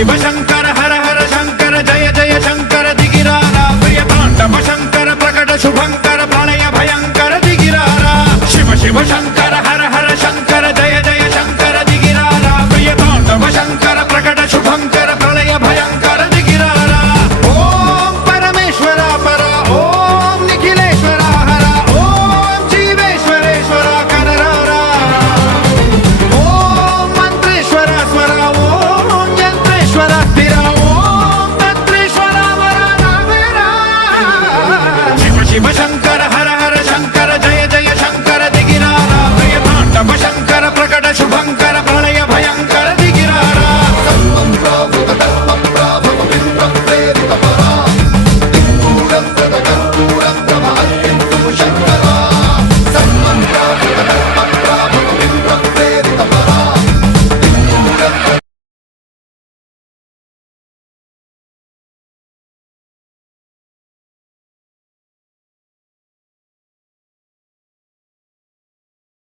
शिव शंकर हर हर शंकर जय जय शंकर दिगिरारा प्रिय तांडव शंकर प्रकट शुभंकर प्रलय भयंकर दिगिरारा शिव शिव शंकर